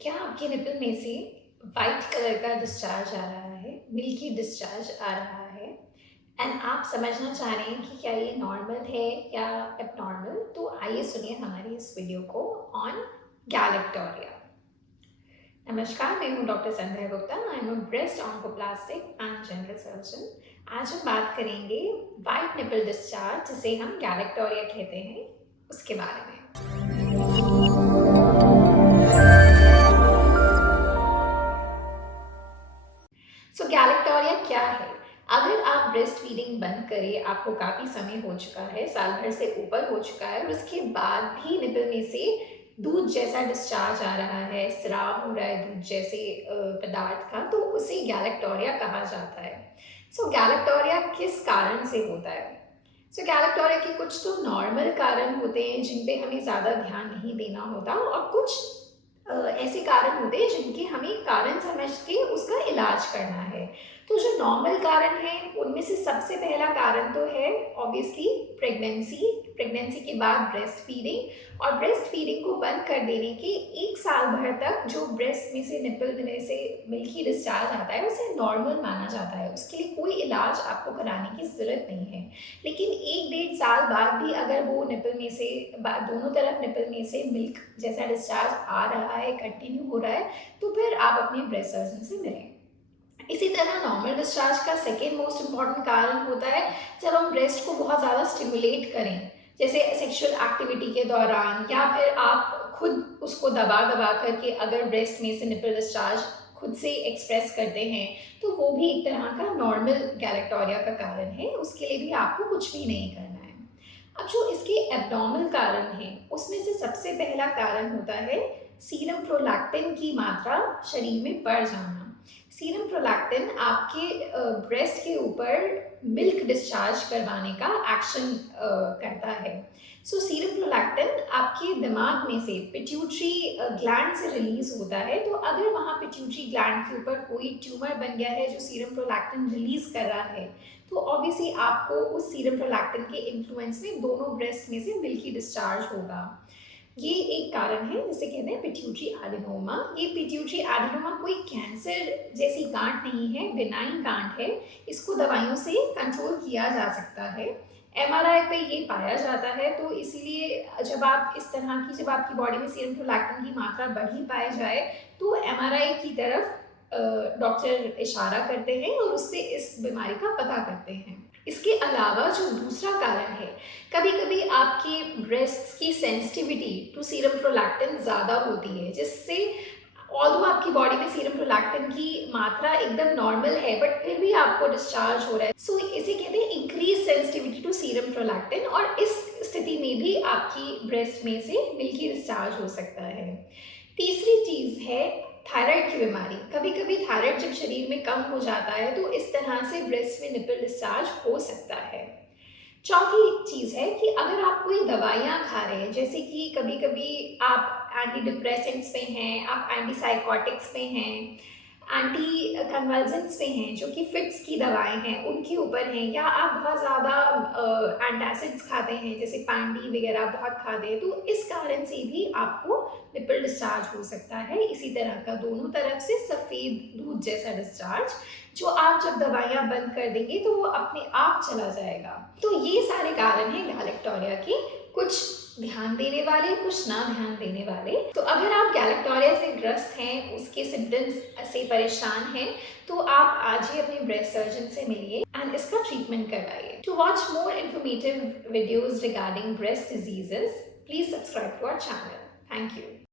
क्या आपके निपल में से वाइट कलर का डिस्चार्ज आ रहा है, मिल्की डिस्चार्ज आ रहा है एंड आप समझना चाह रहे हैं कि क्या ये नॉर्मल है या एबनॉर्मल? तो आइए सुनिए हमारी इस वीडियो को ऑन गैलेक्टोरिया। नमस्कार, मैं हूँ doctor Sandhya Gupta. I am a breast oncoplastic and general surgeon. आज हम बात करेंगे वाइट निपल डिस्चार्ज, जिसे हम गैलेक्टोरिया कहते हैं, उसके बारे में। सो गैलेक्टोरिया क्या है? अगर आप ब्रेस्ट फीडिंग बंद करें, आपको काफ़ी समय हो चुका है, साल भर से ऊपर हो चुका है और उसके बाद भी निपल में से दूध जैसा डिस्चार्ज आ रहा है, स्राव हो रहा है दूध जैसे पदार्थ का, तो उसे गैलेक्टोरिया कहा जाता है। सो गैलेक्टोरिया किस कारण से होता है? सो गैलेक्टोरिया के कुछ तो नॉर्मल कारण होते हैं जिन पे हमें ज़्यादा ध्यान नहीं देना होता, और कुछ ऐसे कारण होते हैं जिनके हमें कारण समझ के उसका इलाज करना है। तो जो नॉर्मल कारण है उनमें से सबसे पहला कारण तो है ऑब्वियसली प्रेगनेंसी। प्रेगनेंसी के बाद ब्रेस्ट फीडिंग, और ब्रेस्ट फीडिंग को बंद कर देने के 1 साल भर तक जो ब्रेस्ट में से निपल में से मिल्की डिस्चार्ज आता है उसे नॉर्मल माना जाता है। उसके लिए कोई इलाज आपको कराने की ज़रूरत नहीं है। लेकिन 1 डेढ़ साल बाद भी अगर वो निपल में से दोनों तरफ निपल में से मिल्क जैसा डिस्चार्ज आ रहा है, कंटिन्यू हो रहा है, तो फिर आप अपने ब्रेस्ट सर्जन से मिलें। इसी तरह नॉर्मल डिस्चार्ज का सेकेंड मोस्ट इम्पॉर्टेंट कारण होता है जब हम ब्रेस्ट को बहुत ज़्यादा स्टिमुलेट करें, जैसे सेक्सुअल एक्टिविटी के दौरान, या फिर आप खुद उसको दबा दबा करके अगर ब्रेस्ट में से निपल डिस्चार्ज खुद से एक्सप्रेस करते हैं, तो वो भी एक तरह का नॉर्मल गैलेक्टोरिया का कारण है। उसके लिए भी आपको कुछ भी नहीं करना है। अब जो इसके एब्नॉर्मल कारण हैं, उसमें से सबसे पहला कारण होता है सीरम प्रोलैक्टिन की मात्रा शरीर में बढ़ जाना। सीरम प्रोलैक्टिन आपके ब्रेस्ट के ऊपर मिल्क डिस्चार्ज करवाने का एक्शन करता है। सो सीरम प्रोलैक्टिन आपके दिमाग में से पिट्यूटरी ग्लैंड से रिलीज होता है। तो अगर वहाँ पिट्यूटरी ग्लैंड के ऊपर कोई ट्यूमर बन गया है जो सीरम प्रोलैक्टिन रिलीज कर रहा है, तो ऑब्वियसली आपको उस सीरम प्रोलैक्टिन के इन्फ्लुएंस में दोनों ब्रेस्ट में से मिल्की डिस्चार्ज होगा। ये एक कारण है जिसे कहते हैं पिट्यूटरी एडेनोमा। ये पिट्यूटरी एडेनोमा कोई कैंसर जैसी गांठ नहीं है, बिनाइन गांठ है। इसको दवाइयों से कंट्रोल किया जा सकता है। एमआरआई पे ये पाया जाता है, तो इसीलिए जब आप इस तरह की जब आपकी बॉडी में सीरम प्रोलैक्टिन की मात्रा बढ़ी पाई जाए, तो एमआरआई की तरफ डॉक्टर इशारा करते हैं और उससे इस बीमारी का पता करते हैं। इसके अलावा जो दूसरा कारण है, कभी कभी आपकी ब्रेस्ट की सेंसिटिविटी टू सीरम प्रोलैक्टिन ज़्यादा होती है, जिससे ऑल्दो आपकी बॉडी में सीरम प्रोलैक्टिन की मात्रा एकदम नॉर्मल है, बट फिर भी आपको डिस्चार्ज हो रहा है। सो इसे कहते हैं increase sensitivity to serum prolactin, और इस स्थिति में भी आपकी ब्रेस्ट में से मिल्की डिस्चार्ज हो सकता है। तीसरी चीज़ है थायराइड की बीमारी। कभी कभी थायराइड जब शरीर में कम हो जाता है, तो इस तरह से ब्रेस्ट में निपल डिस्चार्ज हो सकता है। चौथी चीज़ है कि अगर आप कोई दवाइयाँ खा रहे हैं, जैसे कि कभी कभी आप एंटी डिप्रेसेंट्स पे हैं, आप एंटी साइकोटिक्स पे हैं, एंटी कन्वल्जेंट्स पे हैं, जो कि फिट्स की दवाएं हैं उनके ऊपर हैं, या आप बहुत ज़्यादा एंटासिड्स खाते हैं, जैसे पैंडी वगैरह बहुत खाते हैं, तो इस कारण से भी आपको निपल डिस्चार्ज हो सकता है। इसी तरह का दोनों तरफ से सफ़ेद दूध जैसा डिस्चार्ज, जो आप जब दवाइयाँ बंद कर देंगे तो वो अपने आप चला जाएगा। तो ये सारे कारण हैं गैलेक्टोरिया के, कुछ ध्यान देने वाले, कुछ ना ध्यान देने वाले। तो अगर आप गैलेक्टोरिया से ग्रस्त हैं, उसके सिम्टम्स से परेशान हैं, तो आप आज ही अपने ब्रेस्ट सर्जन से मिलिए एंड इसका ट्रीटमेंट करवाइए। To watch more informative videos regarding breast diseases, please subscribe to our channel. Thank you.